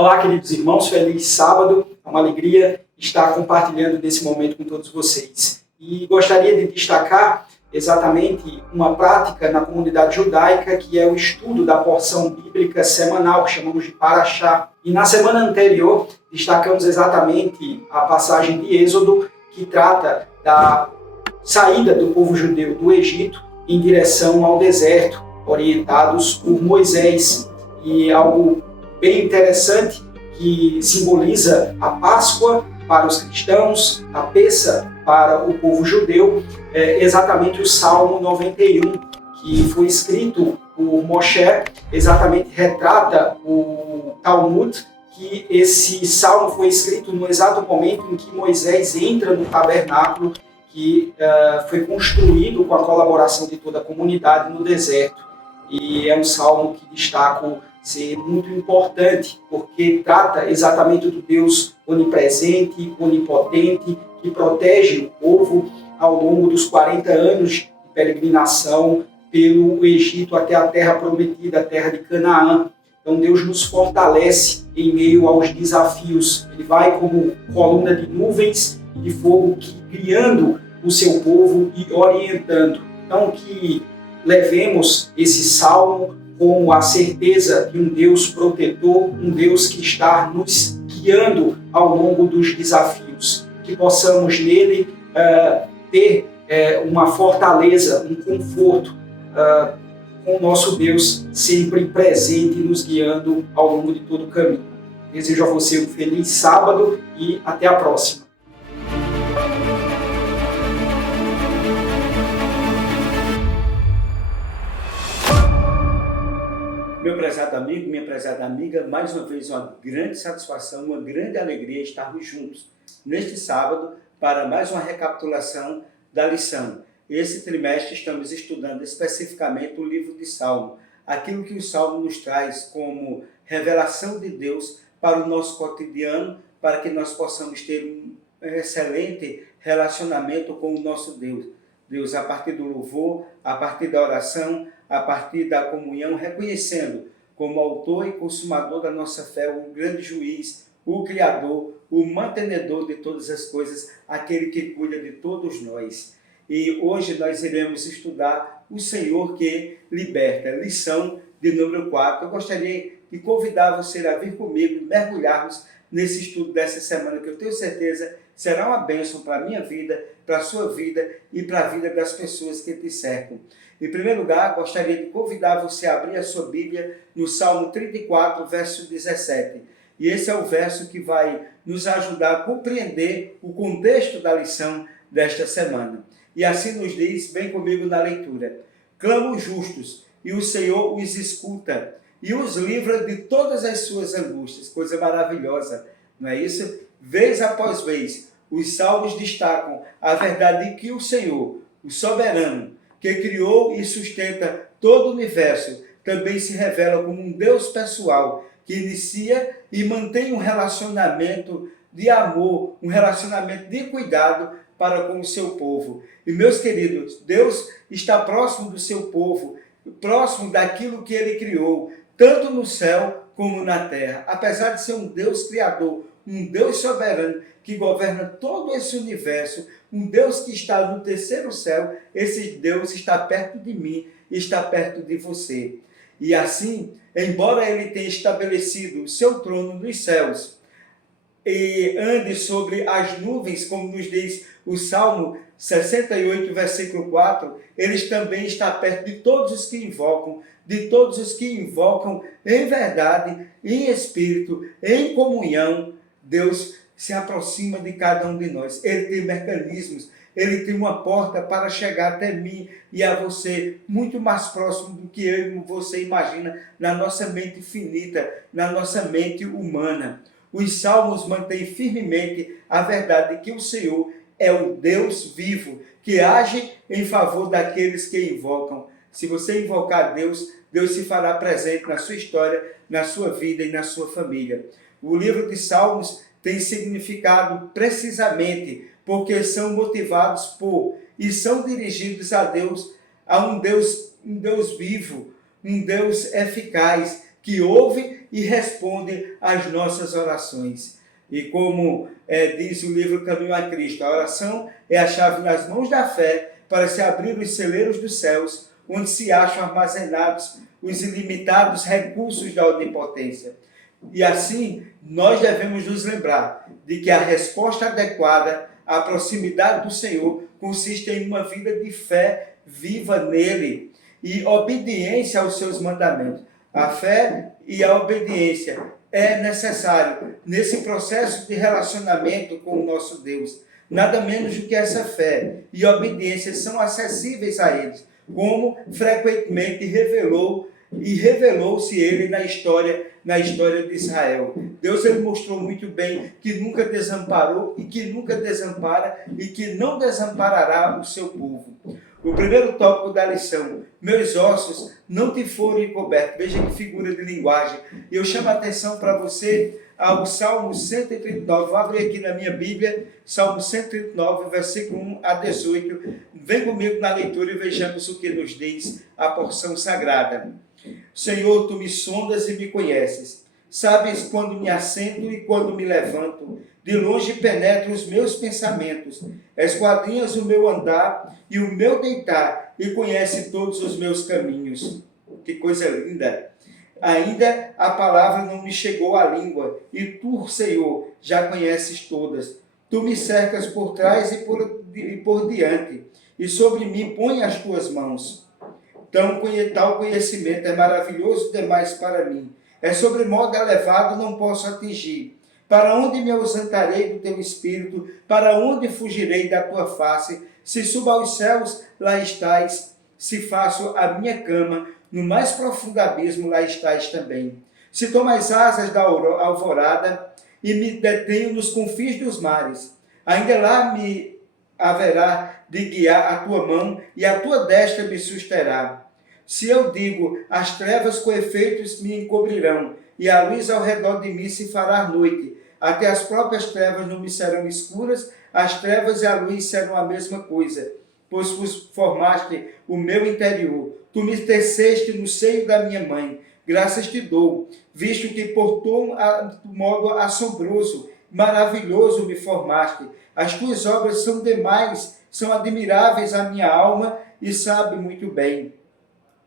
Olá, queridos irmãos, feliz sábado. É uma alegria estar compartilhando desse momento com todos vocês. E gostaria de destacar exatamente uma prática na comunidade judaica, que é o estudo da porção bíblica semanal, que chamamos de Parashá. E na semana anterior, destacamos exatamente a passagem de Êxodo, que trata da saída do povo judeu do Egito em direção ao deserto, orientados por Moisés. E algo bem interessante que simboliza a Páscoa para os cristãos, a Pêssah para o povo judeu, é exatamente o Salmo 91, que foi escrito por Moshe, exatamente retrata o Talmud, que esse salmo foi escrito no exato momento em que Moisés entra no tabernáculo, que foi construído com a colaboração de toda a comunidade no deserto. E é um salmo que destaco ser muito importante, porque trata exatamente do Deus onipresente, onipotente, que protege o povo ao longo dos 40 anos de peregrinação pelo Egito até a terra prometida, a terra de Canaã. Então Deus nos fortalece em meio aos desafios. Ele vai como coluna de nuvens e de fogo, guiando o seu povo e orientando. Então que levemos esse salmo com a certeza de um Deus protetor, um Deus que está nos guiando ao longo dos desafios. Que possamos nele ter uma fortaleza, um conforto com o nosso Deus sempre presente, nos guiando ao longo de todo o caminho. Desejo a você um feliz sábado e até a próxima. Meu prezado amigo, minha prezada amiga, mais uma vez uma grande satisfação, uma grande alegria estarmos juntos neste sábado para mais uma recapitulação da lição. Esse trimestre estamos estudando especificamente o livro de Salmo, aquilo que o Salmo nos traz como revelação de Deus para o nosso cotidiano, para que nós possamos ter um excelente relacionamento com o nosso Deus. Deus, a partir do louvor, a partir da oração, a partir da comunhão, reconhecendo como autor e consumador da nossa fé, o grande juiz, o Criador, o mantenedor de todas as coisas, aquele que cuida de todos nós. E hoje nós iremos estudar o Senhor que liberta, lição de número 4. Eu gostaria de convidar você a vir comigo e mergulharmos nesse estudo dessa semana, que eu tenho certeza será uma bênção para a minha vida, para a sua vida e para a vida das pessoas que te cercam. Em primeiro lugar, gostaria de convidar você a abrir a sua Bíblia no Salmo 34, verso 17. E esse é o verso que vai nos ajudar a compreender o contexto da lição desta semana. E assim nos diz, vem comigo na leitura: clama os justos, e o Senhor os escuta, e os livra de todas as suas angústias. Coisa maravilhosa, não é isso? Vez após vez, os salmos destacam a verdade de que o Senhor, o soberano, que criou e sustenta todo o universo, também se revela como um Deus pessoal, que inicia e mantém um relacionamento de amor, um relacionamento de cuidado para com o seu povo. E, meus queridos, Deus está próximo do seu povo, próximo daquilo que ele criou, tanto no céu como na terra. Apesar de ser um Deus criador, um Deus soberano que governa todo esse universo, um Deus que está no terceiro céu, esse Deus está perto de mim, está perto de você. E assim, embora ele tenha estabelecido o seu trono nos céus e ande sobre as nuvens, como nos diz o Salmo 68, versículo 4, ele também está perto de todos os que invocam, em verdade, em espírito, em comunhão. Deus se aproxima de cada um de nós. Ele tem mecanismos, ele tem uma porta para chegar até mim e a você, muito mais próximo do que eu e você imagina, na nossa mente finita, na nossa mente humana. Os salmos mantêm firmemente a verdade de que o Senhor é o Deus vivo, que age em favor daqueles que invocam. Se você invocar Deus, Deus se fará presente na sua história, na sua vida e na sua família. O livro de Salmos tem significado precisamente porque são motivados por e são dirigidos a Deus, a um Deus vivo, um Deus eficaz, que ouve e responde às nossas orações. E como diz o livro Caminho a Cristo, a oração é a chave nas mãos da fé para se abrir os celeiros dos céus, onde se acham armazenados os ilimitados recursos da onipotência. E assim, nós devemos nos lembrar de que a resposta adequada à proximidade do Senhor consiste em uma vida de fé viva nele e obediência aos seus mandamentos. A fé e a obediência é necessário nesse processo de relacionamento com o nosso Deus. Nada menos do que essa fé e obediência são acessíveis a eles, como frequentemente revelou-se ele na história de Israel. Deus ele mostrou muito bem que nunca desamparou e que nunca desampara e que não desamparará o seu povo. O primeiro tópico da lição: meus ossos não te foram encobertos. Veja que figura de linguagem. Eu chamo a atenção para você ao Salmo 139. Vou abrir aqui na minha Bíblia, Salmo 139, versículo 1 a 18. Vem comigo na leitura e vejamos o que nos diz a porção sagrada. Senhor, tu me sondas e me conheces. Sabes quando me assento e quando me levanto. De longe penetram os meus pensamentos. Esquadrinhas o meu andar e o meu deitar, e conhece todos os meus caminhos. Que coisa linda! Ainda a palavra não me chegou à língua, e tu, Senhor, já conheces todas. Tu me cercas por trás e por diante, e sobre mim põe as tuas mãos. Tal conhecimento é maravilhoso demais para mim. É sobremodo elevado, não posso atingir. Para onde me ausentarei do teu espírito? Para onde fugirei da tua face? Se subo aos céus, lá estás. Se faço a minha cama, no mais profundo abismo, lá estás também. Se tomo as asas da alvorada e me detenho nos confins dos mares, ainda lá me haverá de guiar a tua mão e a tua destra me susterá. Se eu digo, as trevas com efeitos me encobrirão, e a luz ao redor de mim se fará noite, até as próprias trevas não me serão escuras, as trevas e a luz serão a mesma coisa, pois formaste o meu interior, tu me teceste no seio da minha mãe, graças te dou, visto que por tão modo assombroso, maravilhoso me formaste, as tuas obras são demais, são admiráveis à minha alma e sabe muito bem.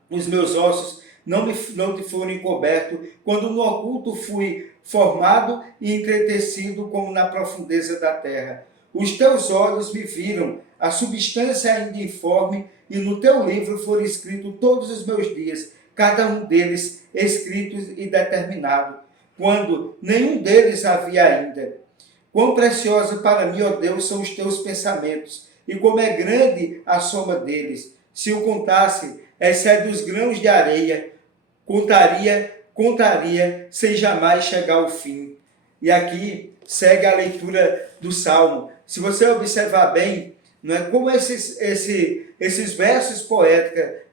Os meus ossos não te foram encobertos, quando no oculto fui formado e entretecido como na profundeza da terra. Os teus olhos me viram, a substância ainda informe, e no teu livro foram escritos todos os meus dias, cada um deles escrito e determinado, quando nenhum deles havia ainda. Quão preciosa para mim, ó Deus, são os teus pensamentos, e como é grande a soma deles. Se eu contasse, excede os grãos de areia, contaria, sem jamais chegar ao fim. E aqui segue a leitura do Salmo. Se você observar bem, não é, como esses versos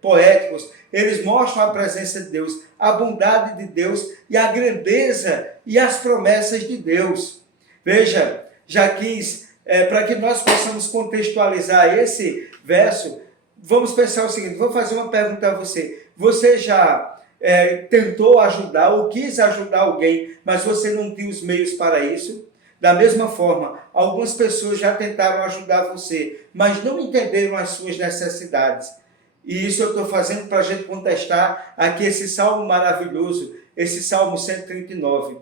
poéticos, eles mostram a presença de Deus, a bondade de Deus e a grandeza e as promessas de Deus. Veja, já quis, para que nós possamos contextualizar esse verso, vamos pensar o seguinte, vou fazer uma pergunta a você. Você já tentou ajudar ou quis ajudar alguém, mas você não tinha os meios para isso? Da mesma forma, algumas pessoas já tentaram ajudar você, mas não entenderam as suas necessidades. E isso eu estou fazendo para a gente contestar aqui esse salmo maravilhoso, esse Salmo 139.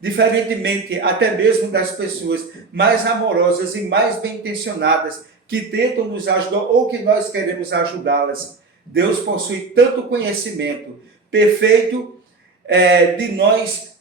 Diferentemente até mesmo das pessoas mais amorosas e mais bem-intencionadas que tentam nos ajudar ou que nós queremos ajudá-las, Deus possui tanto conhecimento perfeito de nós,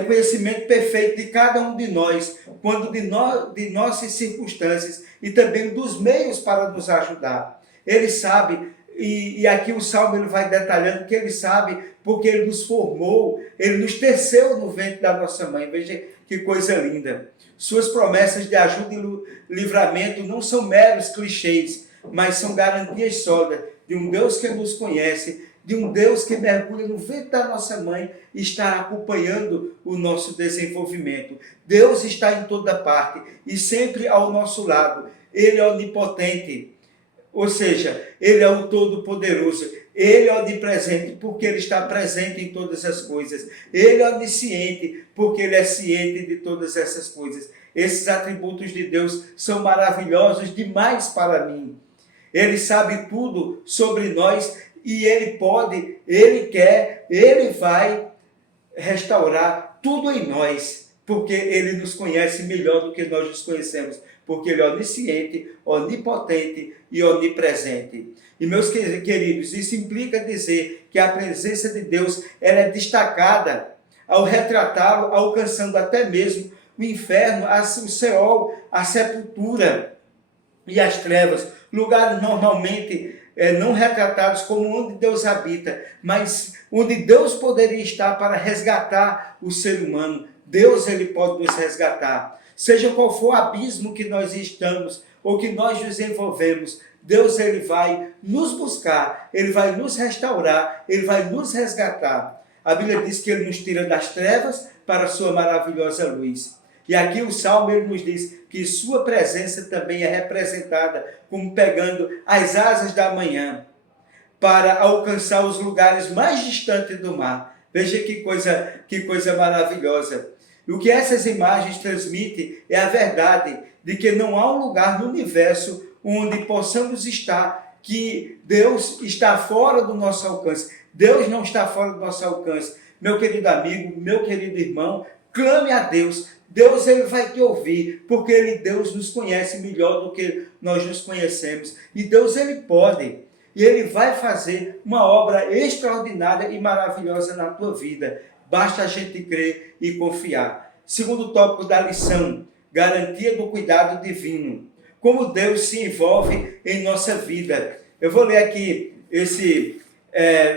um conhecimento perfeito de cada um de nós, quando de nossas circunstâncias e também dos meios para nos ajudar. Ele sabe, e aqui o Salmo ele vai detalhando que ele sabe porque ele nos formou, ele nos teceu no ventre da nossa mãe. Veja que coisa linda. Suas promessas de ajuda e livramento não são meros clichês, mas são garantias sólidas de um Deus que nos conhece, de um Deus que mergulha no ventre da nossa mãe e está acompanhando o nosso desenvolvimento. Deus está em toda parte e sempre ao nosso lado. Ele é onipotente. Ou seja, ele é o Todo-Poderoso, ele é onipresente porque ele está presente em todas as coisas, ele é onisciente porque ele é ciente de todas essas coisas. Esses atributos de Deus são maravilhosos demais para mim. Ele sabe tudo sobre nós e ele pode, ele quer, ele vai restaurar tudo em nós, porque ele nos conhece melhor do que nós nos conhecemos, porque ele é onisciente, onipotente e onipresente. E, meus queridos, isso implica dizer que a presença de Deus ela é destacada ao retratá-lo, alcançando até mesmo o inferno, o Seol, a sepultura e as trevas, lugares normalmente não retratados como onde Deus habita, mas onde Deus poderia estar para resgatar o ser humano. Deus ele pode nos resgatar. Seja qual for o abismo que nós estamos ou que nós nos envolvemos, Deus ele vai nos buscar, ele vai nos restaurar, ele vai nos resgatar. A Bíblia diz que ele nos tira das trevas para a sua maravilhosa luz. E aqui o Salmo ele nos diz que sua presença também é representada como pegando as asas da manhã para alcançar os lugares mais distantes do mar. Veja que coisa maravilhosa. E o que essas imagens transmitem é a verdade de que não há um lugar no universo onde possamos estar, que Deus está fora do nosso alcance. Deus não está fora do nosso alcance. Meu querido amigo, meu querido irmão, clame a Deus. Deus ele vai te ouvir, porque Deus nos conhece melhor do que nós nos conhecemos. E Deus ele pode, e ele vai fazer uma obra extraordinária e maravilhosa na tua vida. Basta a gente crer e confiar. Segundo tópico da lição, garantia do cuidado divino. Como Deus se envolve em nossa vida. Eu vou ler aqui esse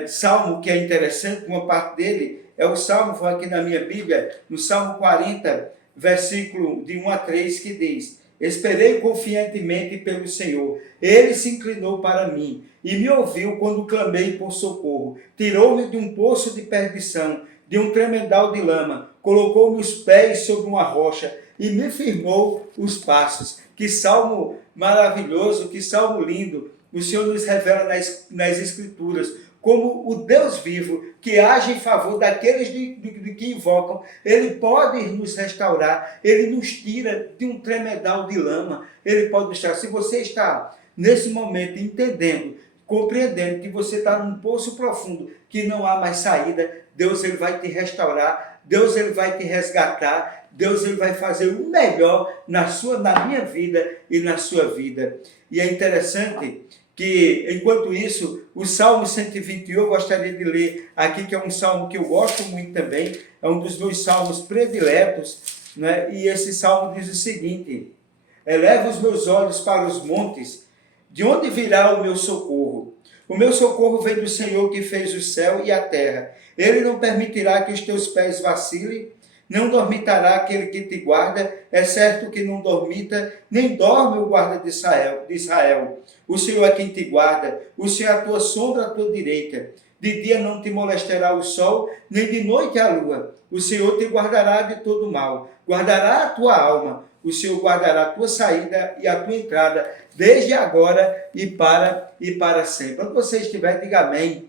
salmo que é interessante, uma parte dele é o salmo, vou aqui na minha Bíblia, no Salmo 40, versículo de 1 a 3, que diz: esperei confiantemente pelo Senhor, ele se inclinou para mim e me ouviu quando clamei por socorro. Tirou-me de um poço de perdição, de um tremedal de lama, colocou-me os pés sobre uma rocha e me firmou os passos. Que salmo maravilhoso, que salmo lindo. O Senhor nos revela nas Escrituras como o Deus vivo que age em favor daqueles que invocam. Ele pode nos restaurar, ele nos tira de um tremedal de lama, ele pode nos tirar. Se você está nesse momento entendendo, compreendendo que você está num poço profundo, que não há mais saída, Deus ele vai te restaurar, Deus ele vai te resgatar, Deus ele vai fazer o melhor na minha vida e na sua vida. E é interessante que, enquanto isso, o Salmo 121, eu gostaria de ler aqui, que é um salmo que eu gosto muito também, é um dos meus salmos prediletos, né? E esse salmo diz o seguinte: eleva os meus olhos para os montes, de onde virá o meu socorro? O meu socorro vem do Senhor que fez o céu e a terra. Ele não permitirá que os teus pés vacilem, não dormitará aquele que te guarda, é certo que não dormita, nem dorme o guarda de Israel. O Senhor é quem te guarda, o Senhor é a tua sombra à tua direita. De dia não te molestará o sol, nem de noite a lua. O Senhor te guardará de todo mal, guardará a tua alma. O Senhor guardará a tua saída e a tua entrada, desde agora e para sempre. Quando você estiver, diga amém.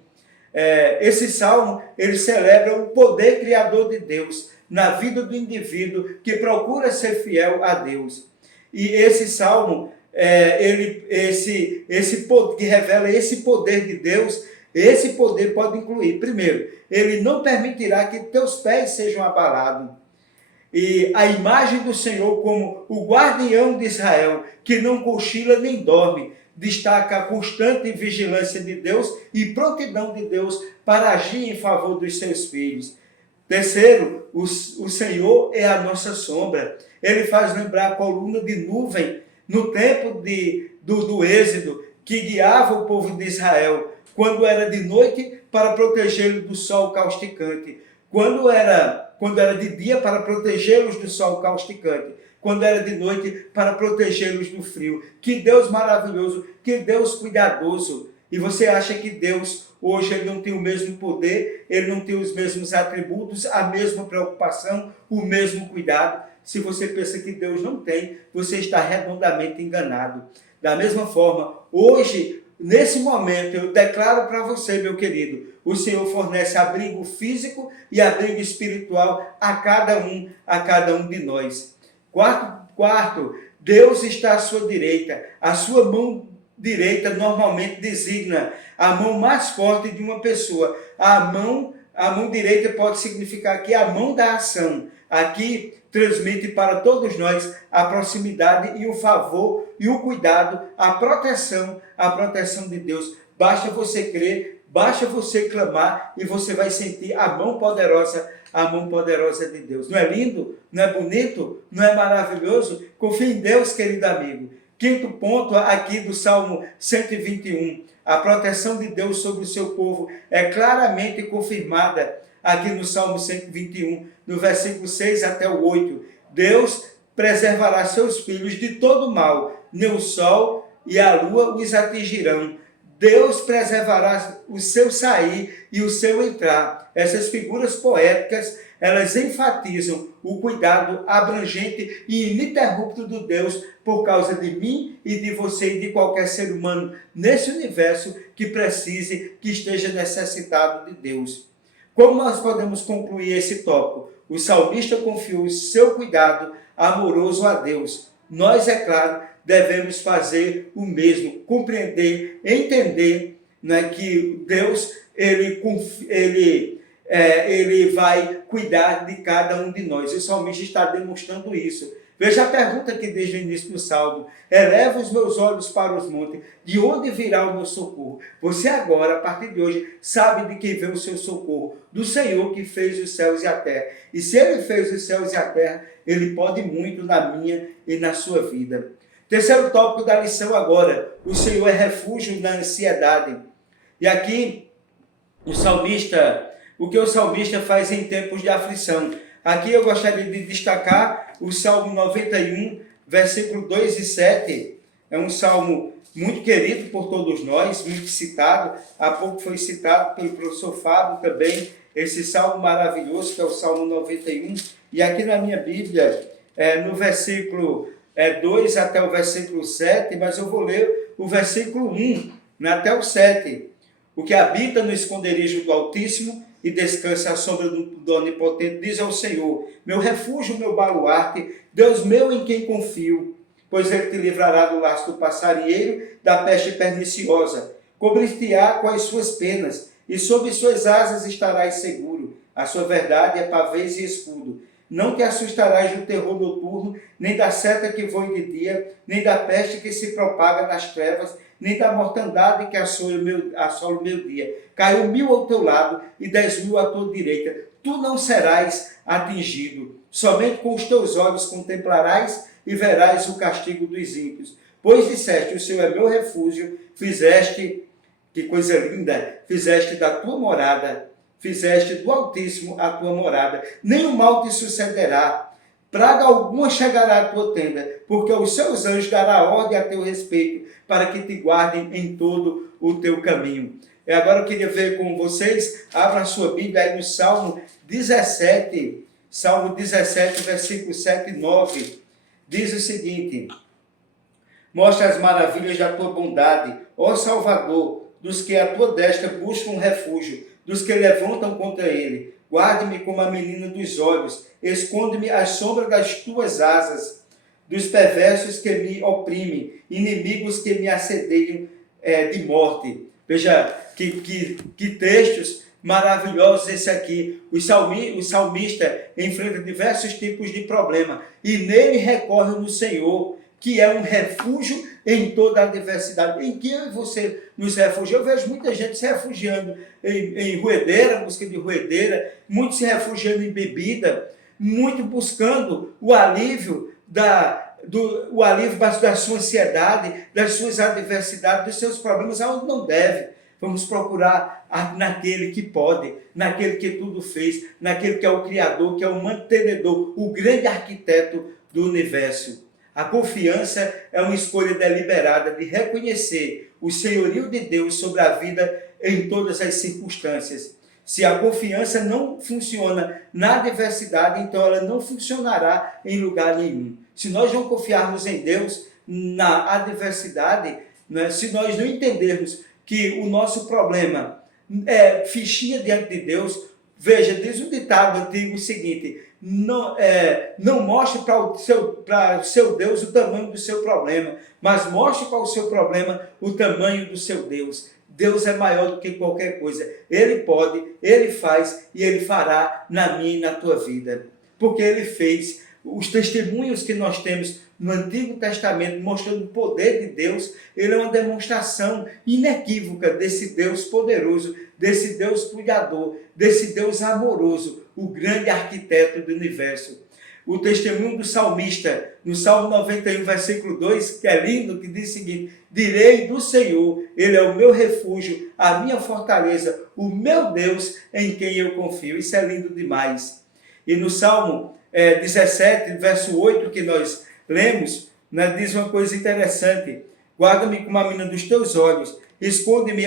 Esse salmo, ele celebra o poder criador de Deus na vida do indivíduo que procura ser fiel a Deus. E esse salmo, que revela esse poder de Deus, esse poder pode incluir, primeiro, ele não permitirá que teus pés sejam abalados. E a imagem do Senhor como o guardião de Israel, que não cochila nem dorme, destaca a constante vigilância de Deus e prontidão de Deus para agir em favor dos seus filhos. Terceiro, o Senhor é a nossa sombra. Ele faz lembrar a coluna de nuvem no tempo do Êxodo, que guiava o povo de Israel, quando era de noite, para protegê-lo do sol causticante. Quando era de dia, para protegê-los do sol causticante. Quando era de noite, para protegê-los do frio. Que Deus maravilhoso, que Deus cuidadoso. E você acha que Deus, hoje, ele não tem o mesmo poder, ele não tem os mesmos atributos, a mesma preocupação, o mesmo cuidado? Se você pensa que Deus não tem, você está redondamente enganado. Da mesma forma, hoje, nesse momento, eu declaro para você, meu querido, o Senhor fornece abrigo físico e abrigo espiritual a cada um de nós. Quarto, Deus está à sua direita. A sua mão direita normalmente designa a mão mais forte de uma pessoa. A mão direita pode significar aqui a mão da ação. Aqui transmite para todos nós a proximidade e o favor e o cuidado, a proteção de Deus. Basta você crer, basta você clamar e você vai sentir a mão poderosa de Deus. Não é lindo? Não é bonito? Não é maravilhoso? Confie em Deus, querido amigo. Quinto ponto aqui do Salmo 121. A proteção de Deus sobre o seu povo é claramente confirmada aqui no Salmo 121, no versículo 6 até o 8. Deus preservará seus filhos de todo mal, nem o sol e a lua os atingirão. Deus preservará o seu sair e o seu entrar. Essas figuras poéticas, elas enfatizam o cuidado abrangente e ininterrupto do Deus por causa de mim e de você e de qualquer ser humano nesse universo que precise, que esteja necessitado de Deus. Como nós podemos concluir esse tópico? O salmista confiou o seu cuidado amoroso a Deus. Nós, é claro, devemos fazer o mesmo, compreender, entender, né, que Deus ele vai cuidar de cada um de nós. O salmista está demonstrando isso. Veja a pergunta que desde o início do Salmo: eleva os meus olhos para os montes, de onde virá o meu socorro? Você agora, a partir de hoje, sabe de quem vem o seu socorro? Do Senhor que fez os céus e a terra. E se Ele fez os céus e a terra, Ele pode muito na minha e na sua vida. Terceiro tópico da lição agora: o Senhor é refúgio na ansiedade. E aqui, o que o salmista faz em tempos de aflição. Aqui eu gostaria de destacar o Salmo 91, versículo 2 e 7. É um salmo muito querido por todos nós, muito citado. Há pouco foi citado pelo professor Fábio também, esse salmo maravilhoso, que é o Salmo 91. E aqui na minha Bíblia, no versículo 2 até o versículo 7, mas eu vou ler o versículo 1 até o 7. O que habita no esconderijo do Altíssimo e descansa à sombra do Onipotente, diz ao Senhor: meu refúgio, meu baluarte, Deus meu em quem confio, pois Ele te livrará do laço do passarinheiro, da peste perniciosa, cobrir-te-á com as suas penas, e sob suas asas estarás seguro. A sua verdade é pavês e escudo. Não te assustarás do terror noturno, nem da seta que voe de dia, nem da peste que se propaga nas trevas, nem da mortandade que assola o meu dia. Caiu 1000 ao teu lado e 10.000 à tua direita. Tu não serás atingido. Somente com os teus olhos contemplarás e verás o castigo dos ímpios. Pois disseste: o Senhor é meu refúgio, fizeste, que coisa linda, fizeste da tua morada, fizeste do Altíssimo a tua morada. Nenhum mal te sucederá. Praga alguma chegará à tua tenda, porque os seus anjos dará ordem a teu respeito, para que te guardem em todo o teu caminho. E agora eu queria ver com vocês, abra a sua Bíblia aí no Salmo 17, versículo 7 e 9, diz o seguinte: mostra as maravilhas da tua bondade, ó Salvador, dos que à tua destra buscam refúgio, dos que levantam contra ele. Guarde-me como a menina dos olhos, esconde-me à sombra das tuas asas, dos perversos que me oprimem, inimigos que me assedeiam de morte. Veja que textos maravilhosos esse aqui. O salmista enfrenta diversos tipos de problema e nele recorre no Senhor, que é um refúgio em toda a adversidade. Em que eu e você nos refugiamos? Eu vejo muita gente se refugiando em roedeira, busca de roedeira, muitos se refugiando em bebida, muito buscando o alívio da sua ansiedade, das suas adversidades, dos seus problemas, aonde não deve. Vamos procurar naquele que pode, naquele que tudo fez, naquele que é o Criador, que é o mantenedor, o grande arquiteto do universo. A confiança é uma escolha deliberada de reconhecer o senhorio de Deus sobre a vida em todas as circunstâncias. Se a confiança não funciona na adversidade, então ela não funcionará em lugar nenhum. Se nós não confiarmos em Deus na adversidade, né, se nós não entendermos que o nosso problema é fichinha diante de Deus, veja, diz o ditado antigo o seguinte: não mostre para o seu Deus o tamanho do seu problema, mas mostre para o seu problema o tamanho do seu Deus. Deus é maior do que qualquer coisa. Ele pode, Ele faz e Ele fará na minha e na tua vida. Porque Ele fez. Os testemunhos que nós temos no Antigo Testamento mostrando o poder de Deus, ele é uma demonstração inequívoca desse Deus poderoso, desse Deus cuidador, desse Deus amoroso, o grande arquiteto do universo. O testemunho do salmista, no Salmo 91, versículo 2, que é lindo, que diz o seguinte: direi do Senhor, Ele é o meu refúgio, a minha fortaleza, o meu Deus em quem eu confio. Isso é lindo demais. E no Salmo 17, verso 8, que nós lemos, né, diz uma coisa interessante: guarda-me como a menina dos teus olhos, esconde-me,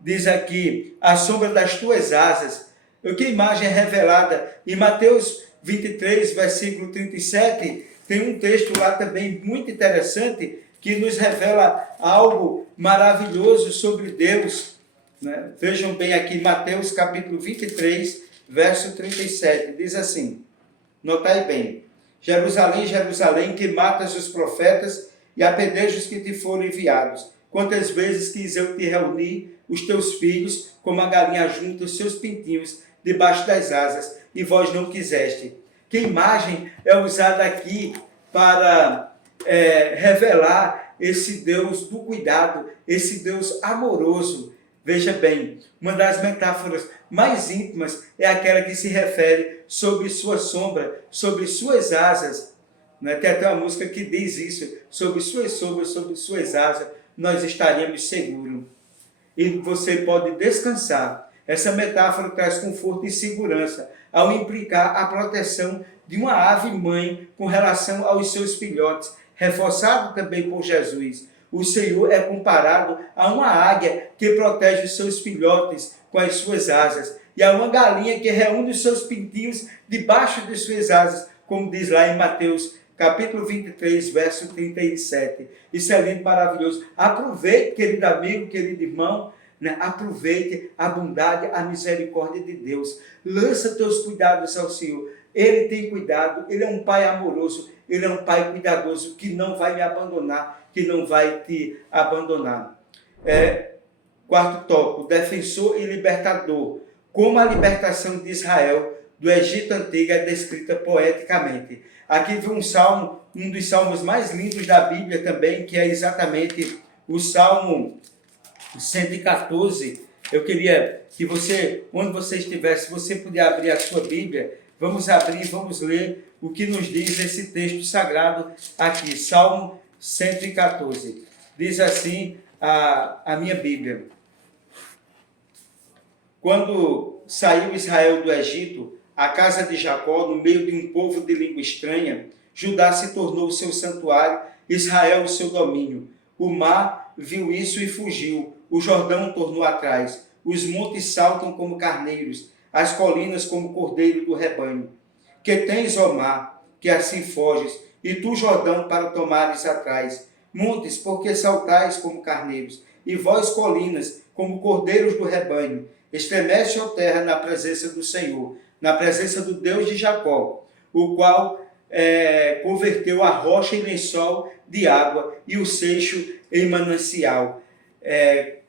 diz aqui, à sombra das tuas asas. Que imagem é revelada em Mateus 23, versículo 37, tem um texto lá também muito interessante, que nos revela algo maravilhoso sobre Deus, né? Vejam bem aqui, Mateus capítulo 23, verso 37, diz assim, notai bem: Jerusalém, Jerusalém, que matas os profetas e apedrejas os que te foram enviados. Quantas vezes quis eu te reunir os teus filhos, como a galinha junta os seus pintinhos debaixo das asas, e vós não quiseste. Que imagem é usada aqui para revelar esse Deus do cuidado, esse Deus amoroso. Veja bem, uma das metáforas mais íntimas é aquela que se refere sobre sua sombra, sobre suas asas. Né? Tem até uma música que diz isso: sobre suas sombras, sobre suas asas, nós estaremos seguros. E você pode descansar. Essa metáfora traz conforto e segurança ao implicar a proteção de uma ave-mãe com relação aos seus filhotes, reforçado também por Jesus. O Senhor é comparado a uma águia que protege os seus filhotes com as suas asas, e a uma galinha que reúne os seus pintinhos debaixo de suas asas, como diz lá em Mateus capítulo 23, verso 37. Isso é lindo, maravilhoso. Aproveite, querido amigo, querido irmão, né? Aproveite a bondade, a misericórdia de Deus. Lança teus cuidados ao Senhor. Ele tem cuidado, Ele é um Pai amoroso, Ele é um Pai cuidadoso, que não vai me abandonar, que não vai te abandonar. Quarto tópico: defensor e libertador. Como a libertação de Israel do Egito Antigo é descrita poeticamente. Aqui vem um salmo, um dos salmos mais lindos da Bíblia também, que é exatamente o Salmo 114. Eu queria que você, onde você estiver, se você puder abrir a sua Bíblia, vamos abrir, vamos ler o que nos diz esse texto sagrado aqui, Salmo 114. Diz assim a minha Bíblia: quando saiu Israel do Egito, a casa de Jacó, no meio de um povo de língua estranha, Judá se tornou o seu santuário, Israel o seu domínio. O mar viu isso e fugiu, o Jordão tornou atrás, os montes saltam como carneiros, as colinas como cordeiro do rebanho. Que tens, ó mar, que assim foges, e tu, Jordão, para tomares atrás. Montes, porque saltais como carneiros, e vós, colinas, como cordeiros do rebanho. Estremece, ó terra, na presença do Senhor, na presença do Deus de Jacó, o qual converteu a rocha em lençol de água e o seixo em manancial.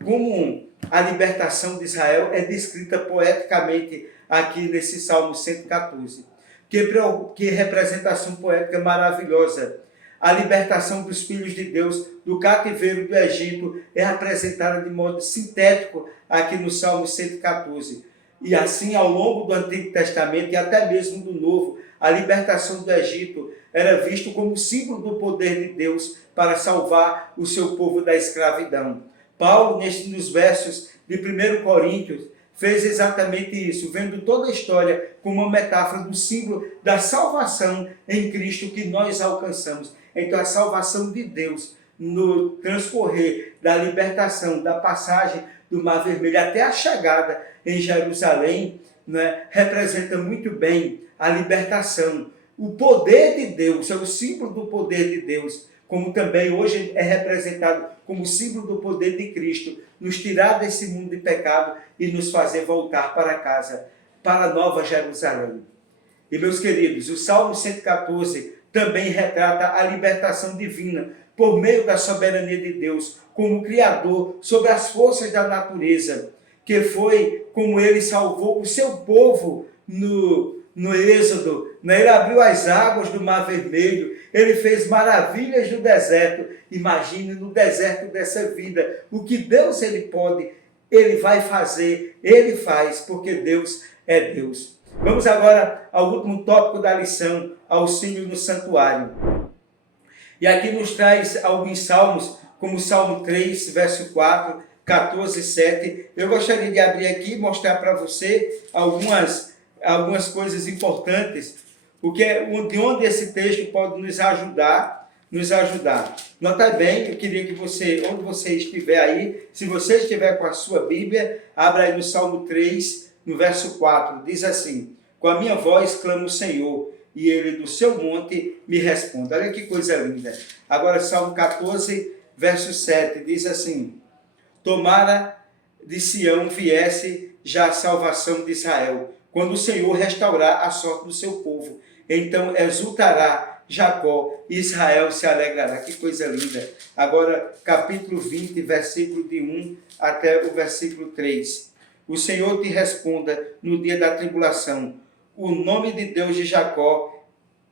Como a libertação de Israel é descrita poeticamente aqui nesse Salmo 114. Que representação poética maravilhosa. A libertação dos filhos de Deus do cativeiro do Egito é apresentada de modo sintético aqui no Salmo 114. E assim, ao longo do Antigo Testamento e até mesmo do Novo, a libertação do Egito era visto como símbolo do poder de Deus para salvar o seu povo da escravidão. Paulo, nos versos de 1 Coríntios, fez exatamente isso, vendo toda a história como uma metáfora do símbolo da salvação em Cristo que nós alcançamos. Então, a salvação de Deus no transcorrer da libertação, da passagem do Mar Vermelho, até a chegada em Jerusalém, né, representa muito bem a libertação. O poder de Deus é o símbolo do poder de Deus, como também hoje é representado como símbolo do poder de Cristo, nos tirar desse mundo de pecado e nos fazer voltar para casa, para a Nova Jerusalém. E, meus queridos, o Salmo 114 também retrata a libertação divina por meio da soberania de Deus, como Criador sobre as forças da natureza, que foi como ele salvou o seu povo no Êxodo. Ele abriu as águas do Mar Vermelho, ele fez maravilhas no deserto. Imagine no deserto dessa vida, o que Deus ele pode, ele vai fazer, ele faz, porque Deus é Deus. Vamos agora ao último tópico da lição, auxílio no santuário. E aqui nos traz alguns salmos, como o Salmo 3, verso 4, 14, 7. Eu gostaria de abrir aqui e mostrar para você algumas coisas importantes, de onde esse texto pode nos ajudar. Nota bem, eu queria que você, onde você estiver aí, se você estiver com a sua Bíblia, abra aí no Salmo 3, no verso 4, diz assim: com a minha voz clamo o Senhor, e ele do seu monte me responde. Olha que coisa linda. Agora, Salmo 14, verso 7, diz assim: tomara de Sião viesse já a salvação de Israel, quando o Senhor restaurar a sorte do seu povo, então exultará Jacó e Israel se alegrará. Que coisa linda. Agora, capítulo 20, versículo de 1 até o versículo 3. O Senhor te responda no dia da tribulação. O nome de Deus de Jacó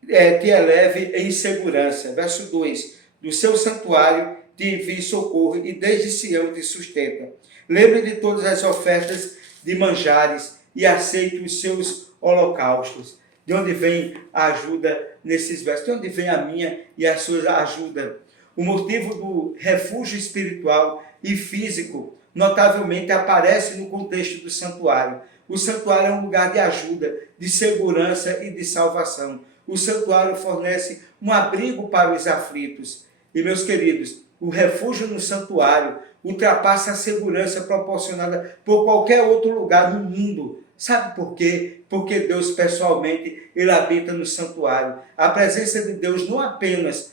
te eleve em segurança. Verso 2. Do seu santuário te envie socorro e desde Sião te sustenta. Lembre de todas as ofertas de manjares e aceite os seus holocaustos. De onde vem a ajuda nesses versos? De onde vem a minha e a sua ajuda? O motivo do refúgio espiritual e físico notavelmente aparece no contexto do santuário. O santuário é um lugar de ajuda, de segurança e de salvação. O santuário fornece um abrigo para os aflitos. E, meus queridos, o refúgio no santuário ultrapassa a segurança proporcionada por qualquer outro lugar no mundo. Sabe por quê? Porque Deus pessoalmente, ele habita no santuário. A presença de Deus não apenas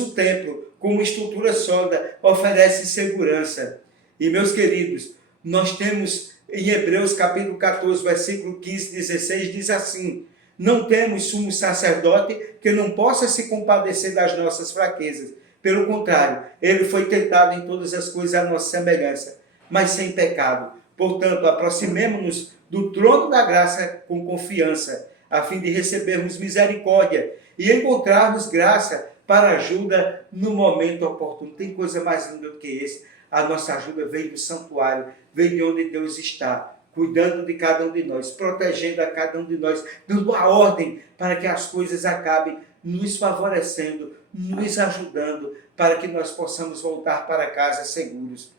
o templo, como estrutura sólida, oferece segurança. E, meus queridos, nós temos em Hebreus capítulo 14, versículo 15, 16, diz assim: não temos sumo sacerdote que não possa se compadecer das nossas fraquezas. Pelo contrário, ele foi tentado em todas as coisas à nossa semelhança, mas sem pecado. Portanto, aproximemo-nos do trono da graça com confiança, a fim de recebermos misericórdia e encontrarmos graça para ajuda no momento oportuno. Tem coisa mais linda do que esse? A nossa ajuda vem do santuário, vem de onde Deus está, cuidando de cada um de nós, protegendo a cada um de nós, dando a ordem para que as coisas acabem nos favorecendo, nos ajudando, para que nós possamos voltar para casa seguros.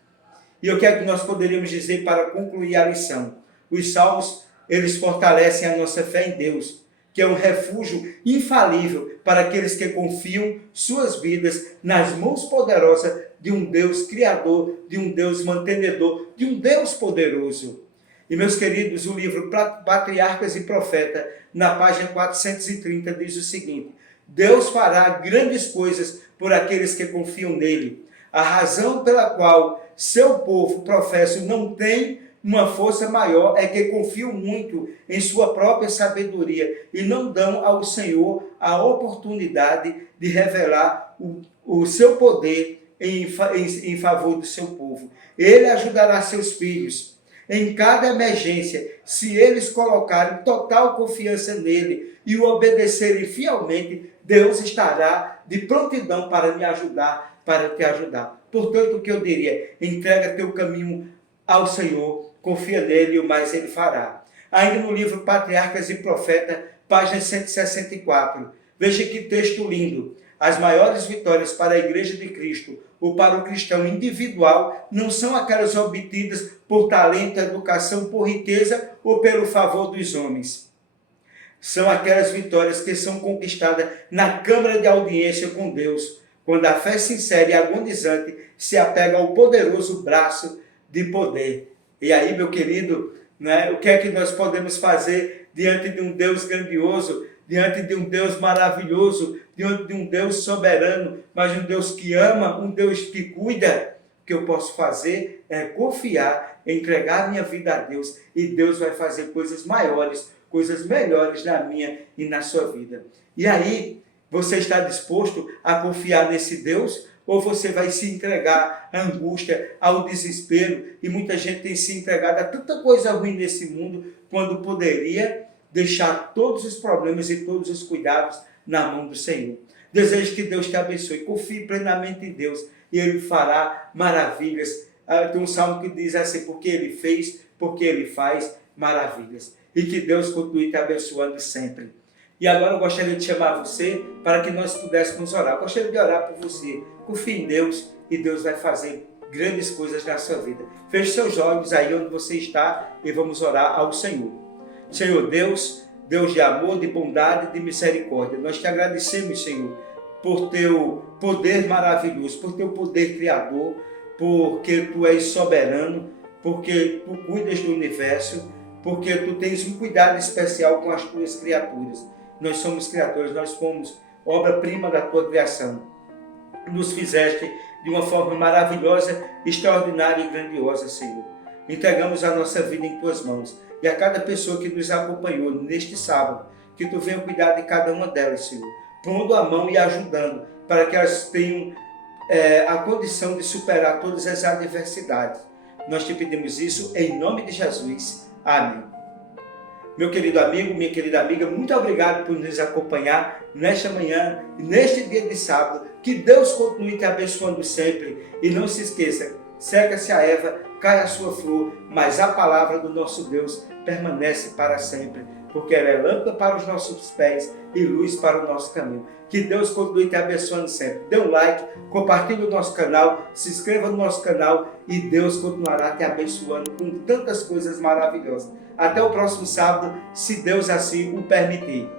E o que é que nós poderíamos dizer para concluir a lição? Os salmos, eles fortalecem a nossa fé em Deus, que é um refúgio infalível para aqueles que confiam suas vidas nas mãos poderosas de um Deus criador, de um Deus mantenedor, de um Deus poderoso. E, meus queridos, o livro Patriarcas e Profetas, na página 430, diz o seguinte: Deus fará grandes coisas por aqueles que confiam nele. A razão pela qual seu povo professo não tem uma força maior é que confiam muito em sua própria sabedoria e não dão ao Senhor a oportunidade de revelar o seu poder em favor do seu povo. Ele ajudará seus filhos em cada emergência, se eles colocarem total confiança nele e o obedecerem fielmente. Deus estará de prontidão para me ajudar, para te ajudar. Portanto, o que eu diria? Entrega teu caminho ao Senhor, confia nele e o mais ele fará. Ainda no livro Patriarcas e Profetas, página 164. Veja que texto lindo. As maiores vitórias para a Igreja de Cristo ou para o cristão individual não são aquelas obtidas por talento, educação, por riqueza ou pelo favor dos homens. São aquelas vitórias que são conquistadas na câmara de audiência com Deus, quando a fé sincera e agonizante se apega ao poderoso braço de poder. E aí, meu querido, né, o que é que nós podemos fazer diante de um Deus grandioso, diante de um Deus maravilhoso, diante de um Deus soberano, mas um Deus que ama, um Deus que cuida? O que eu posso fazer é confiar, entregar minha vida a Deus, e Deus vai fazer coisas maiores, coisas melhores na minha e na sua vida. E aí, você está disposto a confiar nesse Deus? Ou você vai se entregar à angústia, ao desespero? E muita gente tem se entregado a tanta coisa ruim nesse mundo, quando poderia deixar todos os problemas e todos os cuidados na mão do Senhor. Desejo que Deus te abençoe. Confie plenamente em Deus e Ele fará maravilhas. Tem um salmo que diz assim: porque Ele fez, porque Ele faz maravilhas. E que Deus continue te abençoando sempre. E agora eu gostaria de chamar você para que nós pudéssemos orar. Eu gostaria de orar por você. Confie em Deus e Deus vai fazer grandes coisas na sua vida. Feche seus olhos aí onde você está e vamos orar ao Senhor. Senhor Deus, Deus de amor, de bondade e de misericórdia, nós te agradecemos, Senhor, por teu poder maravilhoso, por teu poder criador, porque tu és soberano, porque tu cuidas do universo, porque tu tens um cuidado especial com as tuas criaturas. Nós somos criaturas, nós fomos obra-prima da tua criação. Nos fizeste de uma forma maravilhosa, extraordinária e grandiosa, Senhor. Entregamos a nossa vida em tuas mãos. E a cada pessoa que nos acompanhou neste sábado, que tu venha cuidar de cada uma delas, Senhor, pondo a mão e ajudando, para que elas tenham a condição de superar todas as adversidades. Nós te pedimos isso em nome de Jesus. Amém. Meu querido amigo, minha querida amiga, muito obrigado por nos acompanhar nesta manhã e neste dia de sábado. Que Deus continue te abençoando sempre. E não se esqueça, seca-se a erva, cai a sua flor, mas a palavra do nosso Deus permanece para sempre, porque ela é lâmpada para os nossos pés e luz para o nosso caminho. Que Deus continue te abençoando sempre. Dê um like, compartilhe o nosso canal, se inscreva no nosso canal e Deus continuará te abençoando com tantas coisas maravilhosas. Até o próximo sábado, se Deus assim o permitir.